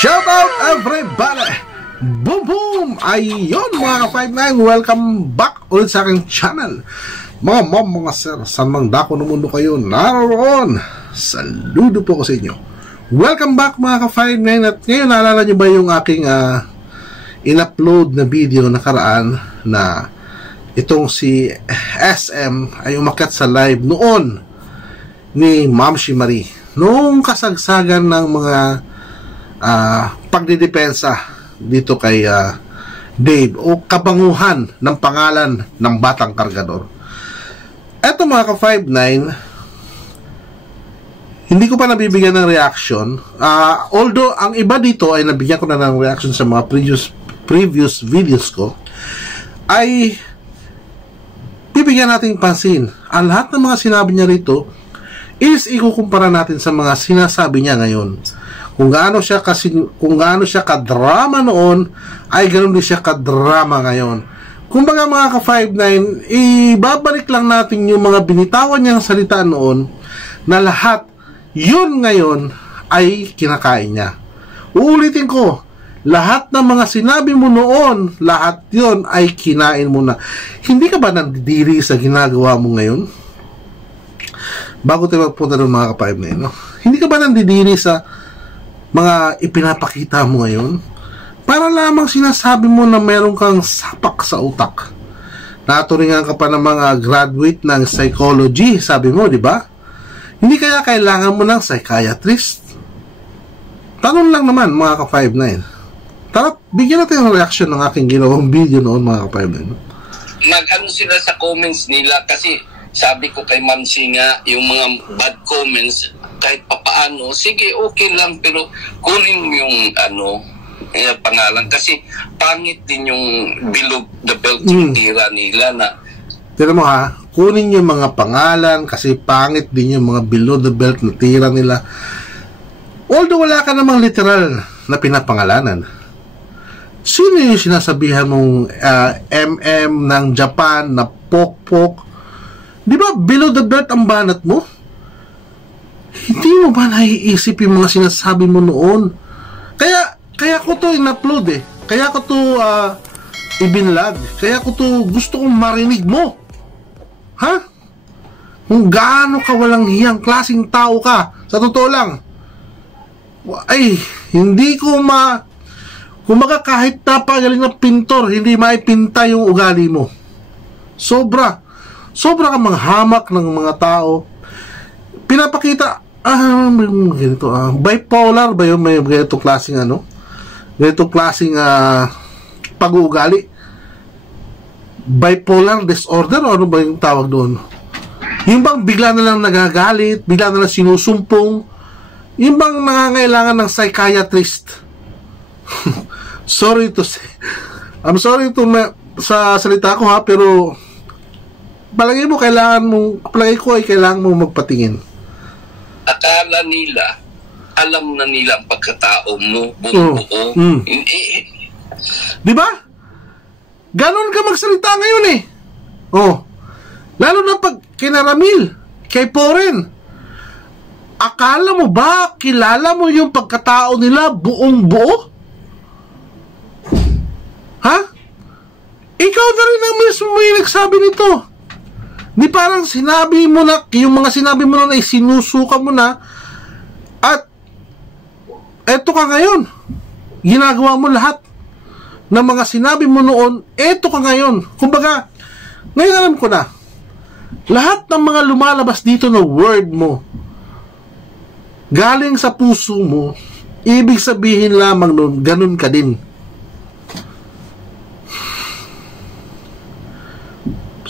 Shout out everybody! Boom boom! Ayun mga ka-59, welcome back ulit sa aking channel. Mga mom, mga sir, saan mang dako ng mundo kayo naroon, saludo po ko sa inyo. Welcome back mga ka-59. At ngayon naalala nyo ba yung aking in-upload na video nakaraan na itong si SM ay umakyat sa live noon ni Ma'am Shi Marie noong kasagsagan ng mga pagdidepensa dito kay Dave o kabanguhan ng pangalan ng batang kargador. Eto mga ka-59, hindi ko pa nabibigyan ng reaction, although ang iba dito ay nabigyan ko na ng reaction sa mga previous videos ko, ay bibigyan natin pansin. Ang lahat ng mga sinabi niya rito is ikukumpara natin sa mga sinasabi niya ngayon. Kung gaano siya kadrama noon, ay ganoon din siya kadrama ngayon. Kumbaga mga ka-59, ibabalik lang natin yung mga binitawan niyang salita noon na lahat yun ngayon ay kinakain niya. Uulitin ko, lahat ng mga sinabi mo noon, lahat yun ay kinain mo na. Hindi ka ba nandidiri sa ginagawa mo ngayon? Bago tayo magpunta doon mga ka-59, no? Hindi ka ba nandidiri sa mga ipinapakita mo ngayon? Para lamang sinasabi mo na meron kang sapak sa utak. Naturingan ka pa ng mga graduate ng psychology, sabi mo, di ba? Hindi kaya kailangan mo ng psychiatrist? Tanong lang naman mga ka-59. Tara, bigyan natin ng reaction ng aking ginawang video noon mga ka-59. Nag-ano sila sa comments nila kasi sabi ko kay Ma'am Shi nga, yung mga bad comments kahit papaano, sige, okay lang, pero kunin mo yung pangalan kasi pangit din yung below the belt yung tira nila na. Tira mo ha, kunin yung mga pangalan kasi pangit din yung mga below the belt na tira nila. Although wala ka namang literal na pinapangalanan. Sino yung sinasabihan mong MM ng Japan na pokpok? Di ba below the belt ang banat mo? Hindi mo ba naiisip yung mga sinasabi mo noon? Kaya ko to in-upload eh. Kaya ko to ibinlog. Kaya ko to gusto kong marinig mo. Ha? Kung gaano ka walang hiyang klaseng tao ka. Sa totoo lang. Ay, hindi ko kumaga kahit napagaling na pintor, hindi maipinta yung ugali mo. Sobra ka manghamak ng mga tao. Pinapakita, ganito, bipolar ba yun? May ganitong klaseng ganitong klaseng pag-uugali. Bipolar disorder o ano ba yung tawag doon? Yung bang bigla na lang nagagalit, bigla na lang sinusumpong, yung bang nangangailangan ng psychiatrist. Sorry to say, I'm sorry to sa salita ko ha, pero palagi ko ay kailangan mo magpatingin. Akala nila, alam na nila ang pagkatao mo, buo. Di ba? Ganon ka magsalita ngayon eh. Lalo na pag kinaramil, kay Poren. Akala mo ba, kilala mo yung pagkatao nila buong buo? Ha? Ikaw na rin ang mismo yung nagsabi nito. Di parang sinabi mo na, yung mga sinabi mo na ay sinusuka mo na, at eto ka ngayon. Ginagawa mo lahat ng mga sinabi mo noon, eto ka ngayon. Kumbaga, ngayon alam ko na, lahat ng mga lumalabas dito na word mo, galing sa puso mo, ibig sabihin lamang nun, ganun ka din.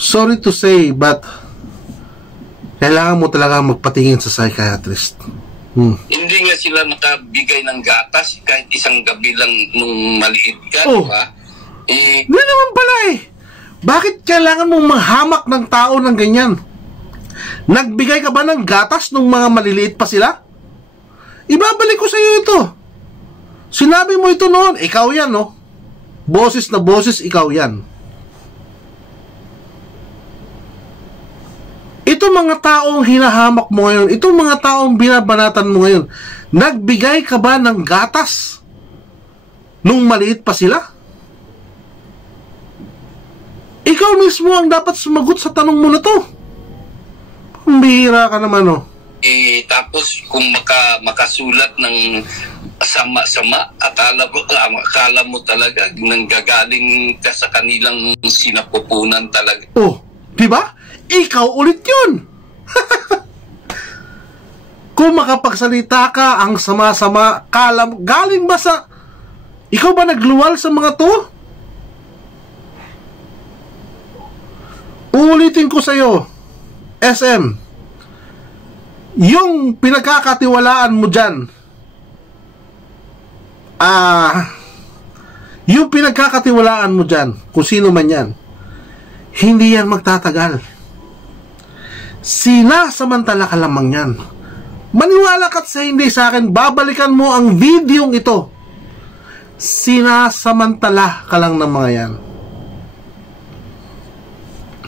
Sorry to say, but kailangan mo talaga magpatingin sa psychiatrist. Hindi nga sila nakabigay ng gatas kahit isang gabi lang nung maliit ka, diba? Hindi naman pala eh. Bakit kailangan mong manghamak ng tao ng ganyan? Nagbigay ka ba ng gatas nung mga maliliit pa sila? Ibabalik ko sa iyo ito. Sinabi mo ito noon, ikaw yan, no? Boses na boses, ikaw yan. Itong mga taong hinahamak mo ngayon, itong mga taong binabanatan mo ngayon, nagbigay ka ba ng gatas nung maliit pa sila? Ikaw mismo ang dapat sumagot sa tanong mo na to. Bihira ka naman, oh. Tapos kung makasulat ng sama-sama, akala mo talaga nanggagaling ka sa kanilang sinapupunan talaga. Oh, di ba? Ikaw ulit yun. Kung makapagsalita ka ang sama-sama, galing ba sa... Ikaw ba nagluwal sa mga to? Uulitin ko sa'yo, SM, yung pinagkakatiwalaan mo dyan, yung pinagkakatiwalaan mo dyan, kung sino man yan, hindi yan magtatagal. Sinasamantala ka lamang yan. Maniwala ka't sa hindi sa akin, babalikan mo ang videong ito. Sinasamantala ka lang ng mga yan.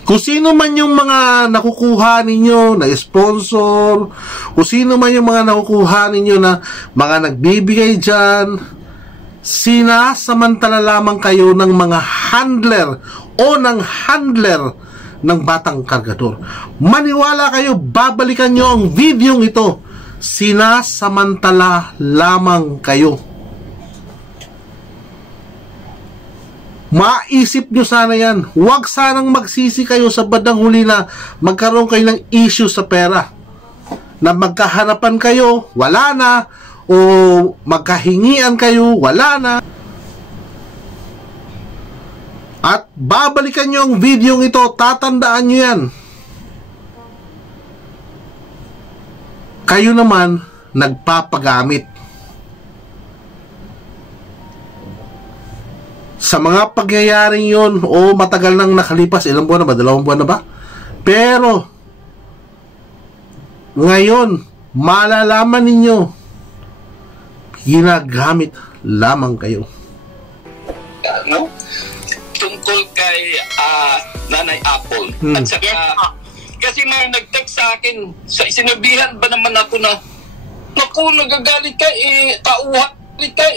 Kung sino man yung mga nakukuha ninyo na sponsor, kung sino man yung mga nakukuha ninyo na mga nagbibigay dyan, sinasamantala lamang kayo ng mga handler o ng handler ng Batang Kargador. Maniwala kayo, babalikan nyo ang videong ito. Sinasamantala lamang kayo. Maisip nyo sana yan. Huwag sanang magsisi kayo sa bandang huli na magkaroon kayo ng issue sa pera. Na magkahanapan kayo, wala na. O magkahingian kayo, wala na. At babalikan nyo ang video ito, tatandaan nyo yan. Kayo naman, nagpapagamit. Sa mga pagyayaring yon, o matagal nang nakalipas, ilang buwan na ba? 2 buwan na ba? Pero, ngayon, malalaman ninyo, ginagamit lamang kayo. No? Tungkol kay Nanay Apple. At saka, kasi may nag-text sa akin, sinabihan ba naman ako na, naku, nagagalit ka tauhan ka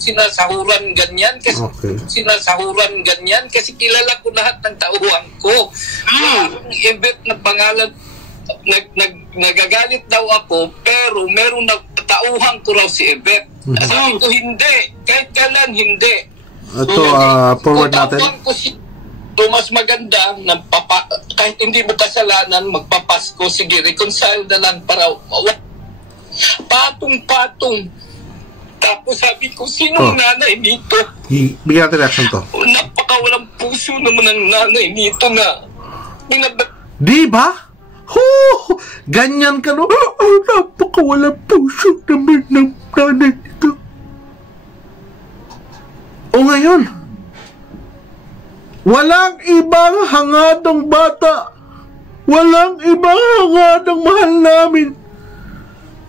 sinasahuran ganyan kasi sinasahuran ganyan kasi kilala ko lahat ng tauhan ko. Ibet na pangalan nagagalit daw ako pero meron na tauhan ko raw si Ibet. Sabi ko hindi, kahit kailan hindi. Ito forward natin. Ko si mas maganda kahit hindi mo kasalanan magpapasko, sige reconcile na lang para patong-patong. Tapos sabi ko, sinong nanay nito? Bigyan natin reaction to. Napakawalang puso naman ang nanay nito na di ba? Ganyan ka no? Napakawalang puso naman ng nanay nito. O ngayon, walang ibang hangadang bata. Walang ibang hangadang mahal namin.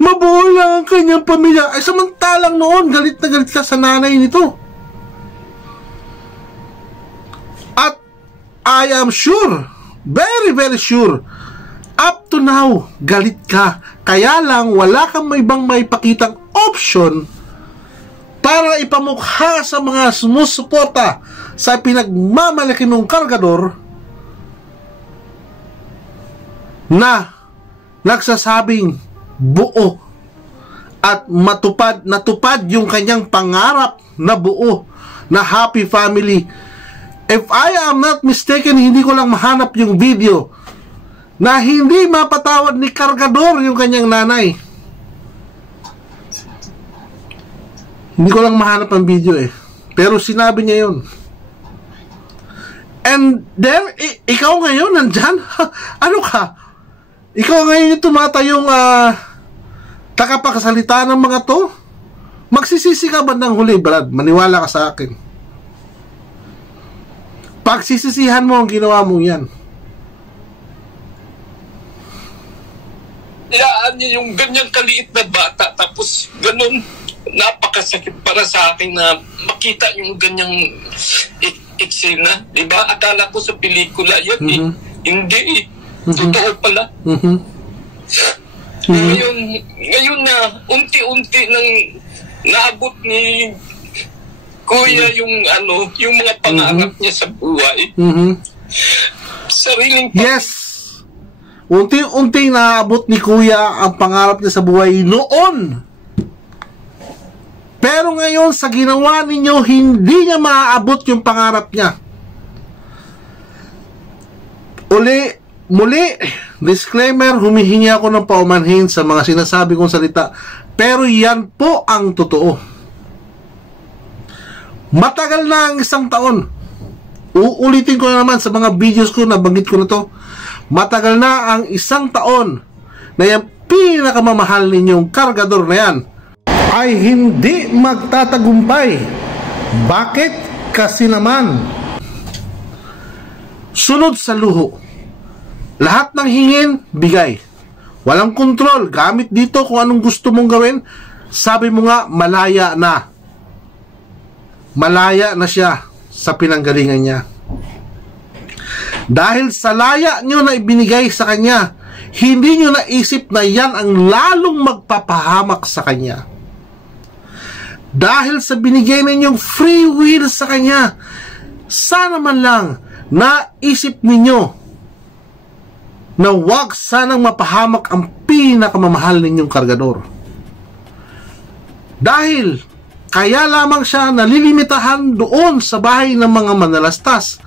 Mabuo lang ang kanyang pamilya. Ay samantalang noon, galit na galit ka sa nanay nito. At I am sure, very very sure, up to now, galit ka. Kaya lang, wala kang may ibang maipakitang option para ipamukha sa mga sumusuporta sa pinagmamalaki mong kargador na nagsasabing buo at natupad yung kanyang pangarap na buo na happy family. If I am not mistaken, hindi ko lang mahanap yung video na hindi mapatawad ni Kargador yung kanyang nanay. Hindi ko lang mahanap ang video pero sinabi niya yun. And then ikaw ngayon nandyan. Ano ka? Ikaw ngayon yung tumatayong takapagsalita ng mga to? Magsisisi ka bandang huli, Brad. Maniwala ka sa akin. Pagsisisihan mo ang ginawa mo yan. Iyaan niya yung ganyang kaliit na bata tapos ganun napakasakit para sa akin na makita yung ganyang eksena. Diba? Akala ko sa pelikula yan Hindi totoo pala. Ngayon na unti-unti nang naabot ni Kuya, yung yung mga pangarap niya sa buhay. Sariling Yes! Unti-unti naabot ni Kuya ang pangarap niya sa buhay noon. Pero ngayon, sa ginawa ninyo, hindi niya maaabot yung pangarap niya. Muli, disclaimer, humihingi ako ng paumanhin sa mga sinasabi kong salita. Pero yan po ang totoo. Matagal na ang 1 taon. Uulitin ko na naman sa mga videos ko, nabanggit ko na to. Matagal na ang 1 taon na yung pinakamamahal ninyong kargador na yan ay hindi magtatagumpay. Bakit? Kasi naman, sunod sa luho. Lahat ng hingin, bigay. Walang kontrol. Gamit dito kung anong gusto mong gawin. Sabi mo nga, malaya na. Malaya na siya sa pinanggalingan niya. Dahil sa laya nyo na ibinigay sa kanya, hindi nyo naisip na yan ang lalong magpapahamak sa kanya. Dahil sa binigay ninyong free will sa kanya, sana man lang naisip ninyo na wag sanang mapahamak ang pinakamamahal ninyong kargador. Dahil kaya lamang siya nalilimitahan doon sa bahay ng mga manalastas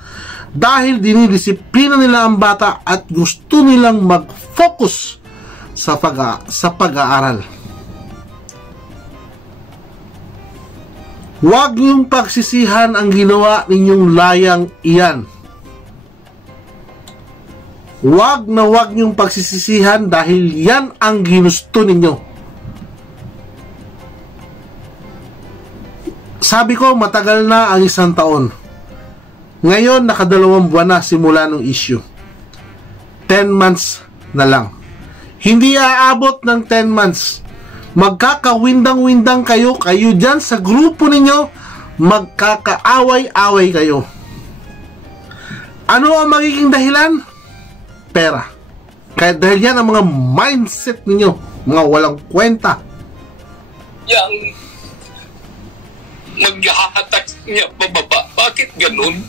dahil dinidisiplina nila ang bata at gusto nilang mag-focus sa pag-aaral. Huwag niyong pagsisihan ang ginawa ninyong layang iyan. Huwag na huwag niyong pagsisisihan dahil yan ang ginusto ninyo. Sabi ko, matagal na ang 1 taon. Ngayon, naka2 buwan na simula ng issue. 10 months na lang. Hindi aabot ng 10 months. Magkakawindang-windang kayo dyan sa grupo ninyo, magkakaaway-away kayo. Ano ang magiging dahilan? Pera. Kaya dahil yan ang mga mindset ninyo, mga walang kwenta. Yang maghahatak niya pababa. Bakit ganun?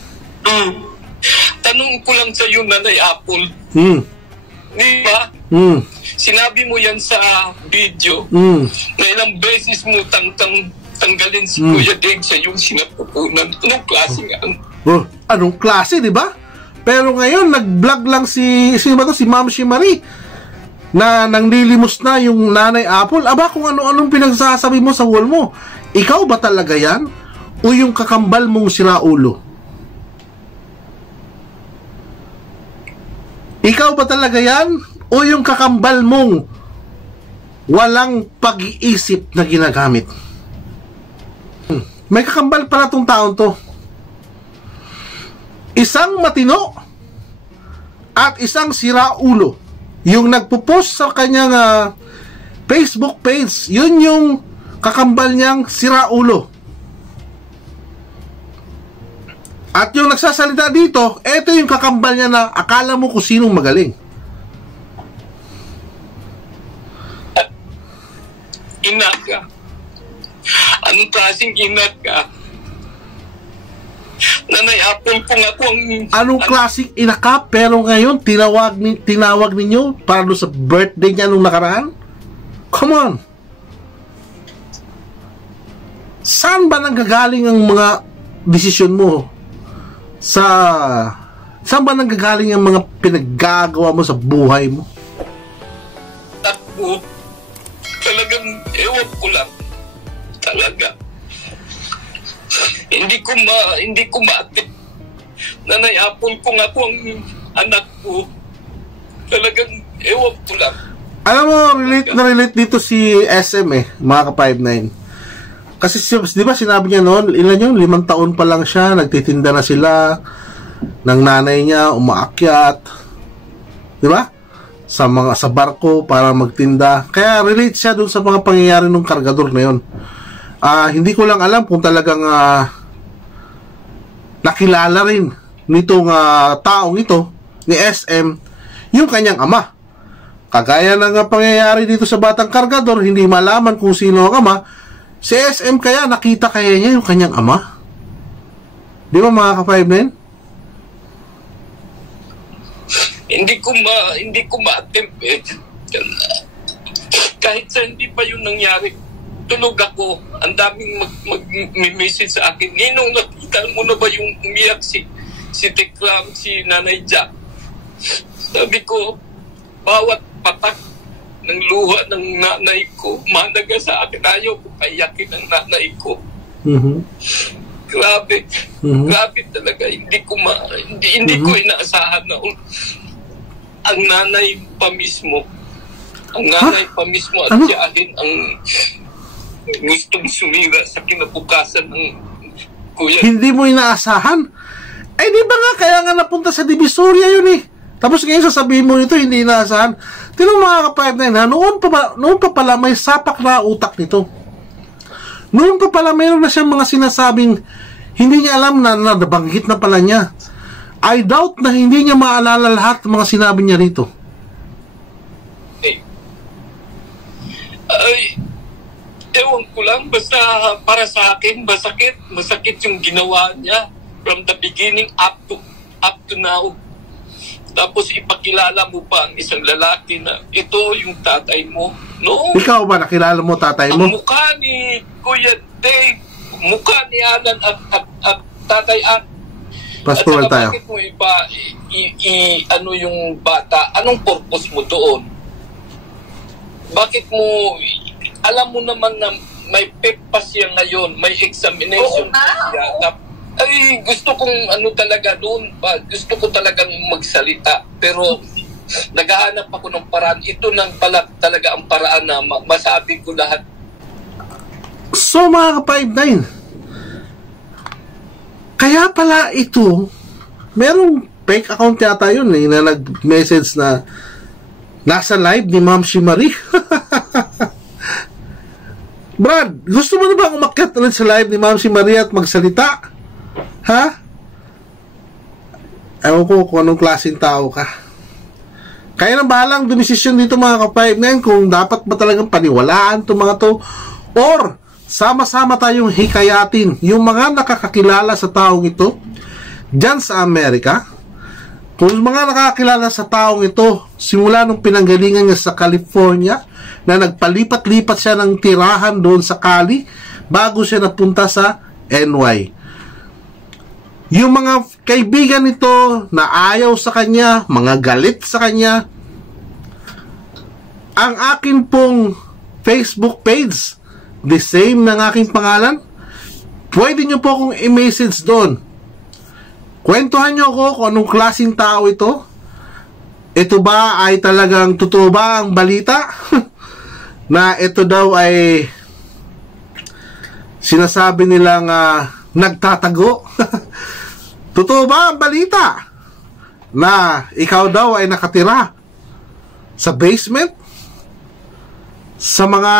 Tanong ko lang sa iyo, Nanay Apple. Di ba? Sinabi mo yan sa video na ilang beses mo tanggalin si Kuya Dave sa iyong sinapupunan. Anong klase nga? Anong klase, di ba? Pero ngayon, nag-vlog lang si Ma'am Shimari na nanglilimos na yung Nanay Apple. Aba, kung ano-anong pinagsasabi mo sa wall mo. Ikaw ba talaga yan? O yung kakambal mong siraulo? Ikaw ba talaga yan? O yung kakambal mong walang pag-iisip na ginagamit? May kakambal pala tong taon to. Isang matino at isang siraulo. Yung nagpo-post sa kanyang Facebook page, yun yung kakambal niyang siraulo. At yung nagsasalita dito, eto yung kakambal niya na akala mo kung sinong magaling. Ina ka. Anong klaseng ina ka? Nanay Apple, kung ako ang... Anong klaseng ina ka, pero ngayon tinawag ninyo para doon sa birthday niya nung nakaraan? Come on! Saan ba nanggagaling ang mga desisyon mo? Saan ba nanggagaling ang mga pinaggagawa mo sa buhay mo? Ako, talagang ewan ko lang. Talaga. Hindi ko ma-atip. Nanay Apple, kung ako ang anak ko, talagang ewan ko lang. Alam mo, relate dito si SM mga ka-59. Kasi di ba sinabi niya noon, ilan yung 5 taon pa lang siya, nagtitinda na sila ng nanay niya, umaakyat. Di ba? Sa barko para magtinda. Kaya relate siya dun sa mga pangyayari ng kargador na yun. Hindi ko lang alam kung talagang nakilala rin nitong taong ito, ni SM, yung kanyang ama. Kagaya ng pangyayari dito sa Batang Kargador, hindi malaman kung sino ang ama. Si SM kaya, nakita kaya niya yung kanyang ama? Di ba mga ka-5-9? Hindi ko ma-attempt eh. Kahit sa hindi pa yun nangyari, tulog ako. Ang daming mag-message sa akin. Ninong, nakita mo na ba yung umiyak si Tekram, si Nanay Jack? Sabi ko, bawat patak ng luha ng nanay ko, mahalaga sa akin. Ayaw ko kayakin ang nanay ko. Grabe. Grabe talaga. Hindi ko inaasahan na ang nanay pa mismo. Ang nanay pa mismo at siyahin ang gustong sumira sa kinabukasan ng kuya. Hindi mo inaasahan? Ay, di ba nga kaya nga napunta sa Divisoria yun eh. Tapos ngayon sasabihin mo nito, hindi inaasahan. Tinong mga ka-5-9 ha, noon pa pala may sapak na utak nito. Noon pa pala mayroon na siyang mga sinasabing hindi niya alam na nabanggit na pala niya. I doubt na hindi niya maalala lahat ng mga sinabi niya rito. Ay, ewan ko lang, basta para sa akin, masakit yung ginawa niya from the beginning up to now. Tapos ipakilala mo pa ang isang lalaki na ito yung tatay mo. No? Ikaw ba nakilala mo tatay mo? Ang mukha ni Kuya Dave, mukha ni Alan at tatay at Pastoral tayo. Bakit mo ano yung bata? Anong purpose mo doon? Bakit mo, alam mo naman na may PEPA siya ngayon, may examination siya. Ay, gusto kong talaga doon pa, gusto ko talagang magsalita. Pero naghahanap ako ng paraan. Ito nang pala talaga ang paraan na masabi ko lahat. So mga ka-5-9, kaya pala ito, merong fake account yata yun eh, na nag-message na nasa live ni Ma'am si Marie. Brad, gusto mo na ba umakyat ulit sa live ni Ma'am si Marie at magsalita? Ha? Ewan ko kung anong klaseng tao ka. Kaya na bahalang dumisisyon dito mga ka-5-9 kung dapat ba talagang paniwalaan itong mga to or sama-sama tayong hikayatin yung mga nakakakilala sa taong ito dyan sa Amerika. Kung mga nakakakilala sa taong ito simula nung pinanggalingan niya sa California na nagpalipat-lipat siya ng tirahan doon sa Cali bago siya napunta sa NY. Yung mga kaibigan nito na ayaw sa kanya, mga galit sa kanya, ang akin pong Facebook page, the same ng aking pangalan, pwede nyo po akong i-message doon. Kwentuhan nyo ako kung anong klaseng tao ito. Ito ba ay talagang totoo ba ang balita? Na ito daw ay sinasabi nilang nagtatago. Totoo ba ang balita na ikaw daw ay nakatira sa basement sa mga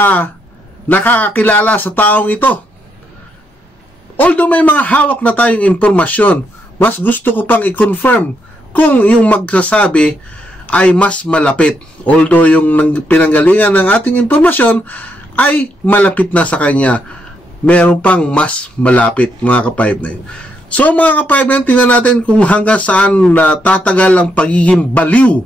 nakakakilala sa taong ito? Although may mga hawak na tayong impormasyon, mas gusto ko pang i-confirm kung yung magsasabi ay mas malapit. Although yung pinanggalingan ng ating impormasyon ay malapit na sa kanya, meron pang mas malapit mga ka-5-9. So mga ka-5-9, tingnan natin kung hanggang saan tatagal ang pagiging baliw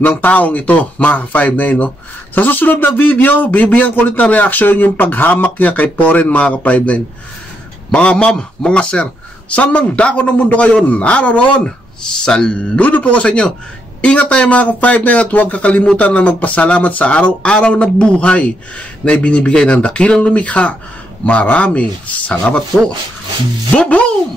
ng taong ito mga ka-5-9, no? Sa susunod na video, bibigyan ko ulit ng reaction yung paghamak niya kay Poren mga ka-5-9. Mga ma'am, mga sir, saan mang dako ng mundo kayo naroon, saludo po ko sa inyo. Ingat tayo mga ka-5-9 at huwag kakalimutan na magpasalamat sa araw-araw na buhay na ibinibigay ng dakilang lumikha. Maraming salamat po. Boom boom!